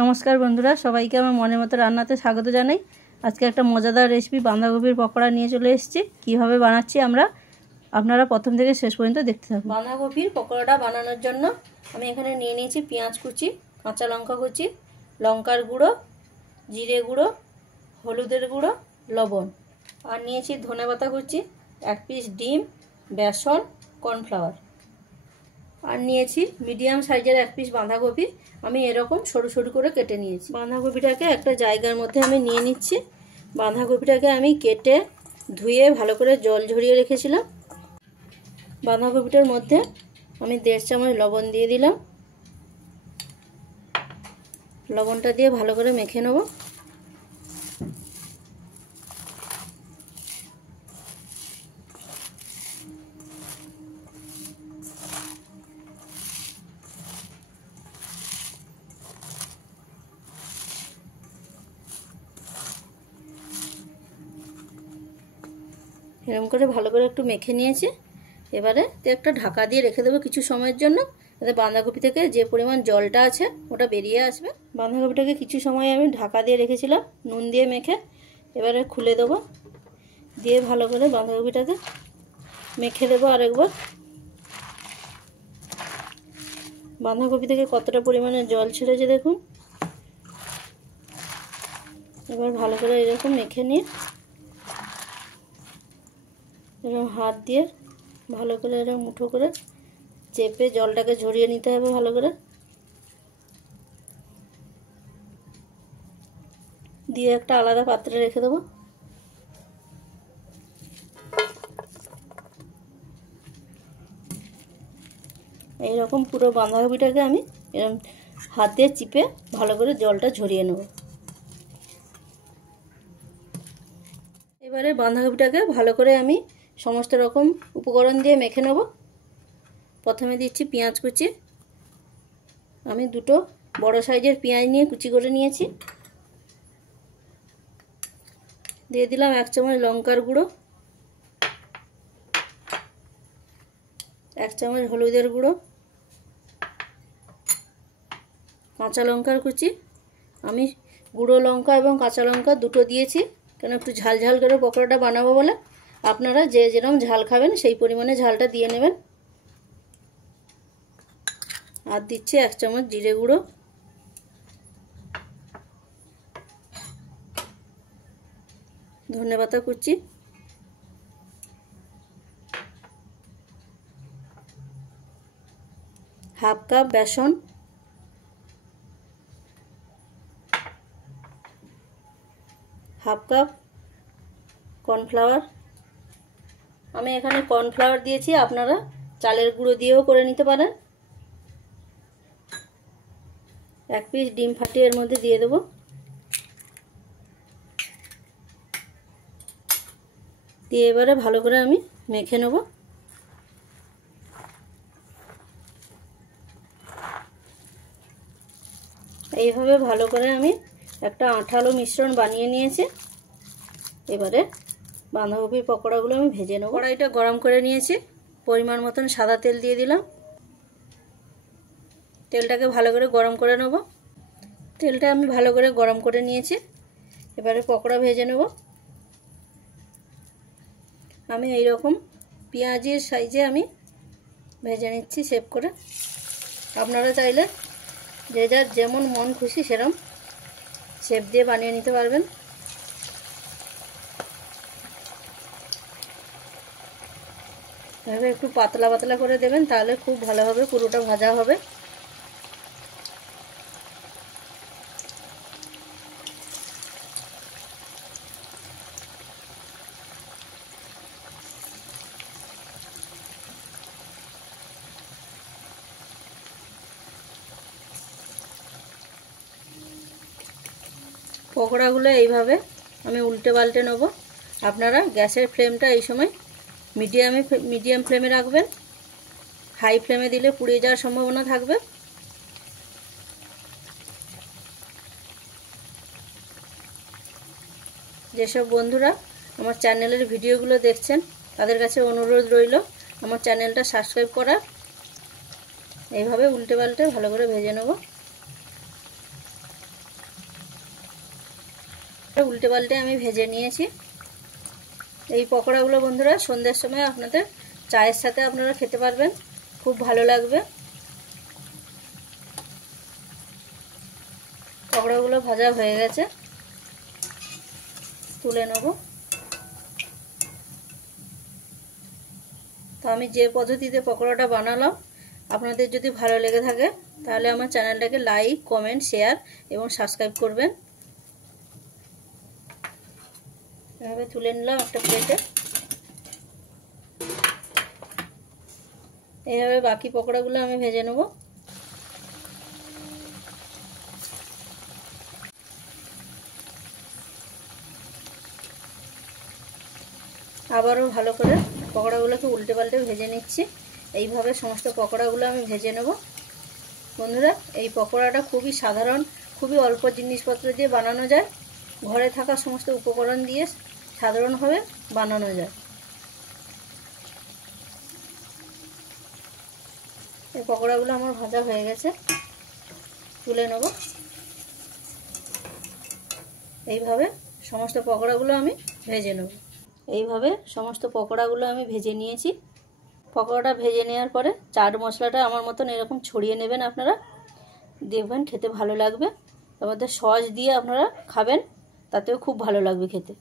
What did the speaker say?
নমস্কার বন্ধুরা, সবাইকে আমার মনের মতো রান্নাতে স্বাগত জানাই। আজকে একটা মজাদার রেসিপি বাঁধাকপির পকোড়া নিয়ে চলে এসেছি। কীভাবে বানাচ্ছি আপনারা প্রথম থেকে শেষ পর্যন্ত দেখতে থাকুন। বাঁধাকপির পকোড়াটা বানানোর জন্য আমি এখানে নিয়ে নিয়েছি পেঁয়াজ কুচি, কাঁচা লঙ্কা কুচি, লঙ্কার গুঁড়ো, জিরে গুঁড়ো, হলুদের গুঁড়ো, লবণ, আর নিয়েছি ধনেপাতা কুচি, এক পিস ডিম, বেসন, কর্নফ্লাওয়ার, আর নিয়েছি মিডিয়াম সাইজের এক পিস বাঁধাকপি। আমি এরকম সরু সরু করে কেটে নিয়েছি। বাঁধাকপিটাকে একটা জায়গার মধ্যে আমি নিয়ে নিচ্ছি। বাঁধাকপিটাকে আমি কেটে ধুয়ে ভালো করে জল ঝরিয়ে রেখেছিলাম। বাঁধাকপিটার মধ্যে আমি 1.5 চামচ লবণ দিয়ে দিলাম। লবণটা দিয়ে ভালো করে মেখে নেব। এরকম করে ভালো করে একটু মেখে নিয়েছি। এবারে একটা ঢাকা দিয়ে রেখে দেবো কিছু সময়ের জন্য, যাতে বাঁধাকপি থেকে যে পরিমাণ জলটা আছে ওটা বেরিয়ে আসবে। বাঁধাকপিটাকে কিছু সময় আমি ঢাকা দিয়ে রেখেছিলাম নুন দিয়ে মেখে। এবারে খুলে দেবো, দিয়ে ভালো করে বাঁধাকপিটাকে মেখে দেবো আরেকবার। বাঁধাকপি থেকে কতটা পরিমাণে জল ছেড়েছে দেখুন। এবার ভালো করে এরকম মেখে নিয়ে এরকম হাত দিয়ে ভালো করে এরকম মুঠো করে চেপে জলটাকে ঝরিয়ে নিতে হবে ভালো করে। দিয়ে একটা আলাদা পাত্রে রেখে দেবো। এইরকম পুরো বাঁধাকপিটাকে আমি এরকম হাত দিয়ে চিপে ভালো করে জলটা ঝরিয়ে নেব। এবারে বাঁধাকপিটাকে ভালো করে আমি সমস্ত রকম উপকরণ দিয়ে মেখে নেব। প্রথমে দিচ্ছি পেঁয়াজ কুচি। আমি দুটো বড় সাইজের পেঁয়াজ নিয়ে কুচি করে নিয়েছি। দিয়ে দিলাম 1 চামচ লঙ্কার গুঁড়ো, 1 চামচ হলুদের গুঁড়ো, কাঁচা লঙ্কার কুচি। আমি গুঁড়ো লঙ্কা এবং কাঁচা লঙ্কা দুটো দিয়েছি, কেন একটু ঝাল ঝাল করে পকোড়াটা বানাবো বলে। আপনারা যে যেরকম ঝাল খাবেন সেই পরিমাণে ঝালটা দিয়ে নেবেন। আর দিচ্ছি 1 চামচ জিরে গুঁড়ো, ধনেপাতা কুচি, হাফ কাপ বেসন, হাফ কাপ কর্নফ্লাওয়ার। আমি এখানে কর্নফ্লাওয়ার দিয়েছি, আপনারা চালের গুঁড়ো দিয়েও করে নিতে পারেন। 1 পিস ডিম ফাটিয়ে এর মধ্যে দিয়ে দেবো। দিয়ে এবারে ভালো করে আমি মেখে নেব। এইভাবে ভালো করে আমি একটা আঠালো মিশ্রণ বানিয়ে নিয়েছি। এবারে বাঁধাকপির পকোড়াগুলো আমি ভেজে নেব। কড়াইটা গরম করে নিয়েছি, পরিমাণ মতন সাদা তেল দিয়ে দিলাম। তেলটাকে ভালো করে গরম করে নেব। তেলটা আমি ভালো করে গরম করে নিয়েছি। এবারে পকোড়া ভেজে নেব। আমি এইরকম পেঁয়াজের সাইজে আমি ভেজে নিচ্ছি শেপ করে। আপনারা চাইলে যে যার যেমন মন খুশি সেরকম শেপ দিয়ে বানিয়ে নিতে পারবেন। এভাবে একটু পাতলা পাতলা করে দেবেন, তাহলে খুব ভালোভাবে পুরোটা ভাজা হবে। পকোড়াগুলো এইভাবে আমি উল্টে পাল্টে নেব। আপনারা গ্যাসের ফ্লেমটা এই সময় মিডিয়াম ফ্লেমে রাখবেন। হাই ফ্লেমে দিলে পুড়ে যাওয়ার সম্ভাবনা থাকবে। যেসব বন্ধুরা আমার চ্যানেলের ভিডিওগুলো দেখছেন তাদের কাছে অনুরোধ রইল আমার চ্যানেলটা সাবস্ক্রাইব করার। এইভাবে উল্টে পাল্টে ভালো করে ভেজে নেব। উল্টে পাল্টে আমি ভেজে নিয়েছি। এই পকোড়াগুলো বন্ধুরা সন্ধ্যের সময় আপনাদের চায়ের সাথে আপনারা খেতে পারবেন, খুব ভালো লাগবে। পকোড়াগুলো ভাজা হয়ে গেছে, তুলে নেব। তো আমি যে পদ্ধতিতে পকোড়াটা বানালাম আপনাদের যদি ভালো লেগে থাকে তাহলে আমার চ্যানেলটাকে লাইক, কমেন্ট, শেয়ার এবং সাবস্ক্রাইব করবেন। এভাবে তুলে নিলাম একটা প্লেটে। এইভাবে বাকি পকোড়াগুলো আমি ভেজে নেব। আবারও ভালো করে পকোড়াগুলোকে উল্টে পাল্টে ভেজে নিচ্ছি। এইভাবে সমস্ত পকোড়াগুলো আমি ভেজে নেব। বন্ধুরা এই পকোড়াটা খুবই সাধারণ, খুবই অল্প জিনিসপত্র দিয়ে বানানো যায়, ঘরে থাকা সমস্ত উপকরণ দিয়ে সাধারণভাবে বানানো যায়। এই পকোড়াগুলো আমার ভাজা হয়ে গেছে, তুলে নেব। এইভাবে সমস্ত পকোড়াগুলো আমি ভেজে নেব। এইভাবে সমস্ত পকোড়াগুলো আমি ভেজে নিয়েছি। পকোড়াটা ভেজে নেওয়ার পরে চাট মশলাটা আমার মতন এরকম ছড়িয়ে নেবেন আপনারা, দেখবেন খেতে ভালো লাগবে। তারপরে সস দিয়ে আপনারা খাবেন, তাতেও খুব ভালো লাগবে খেতে।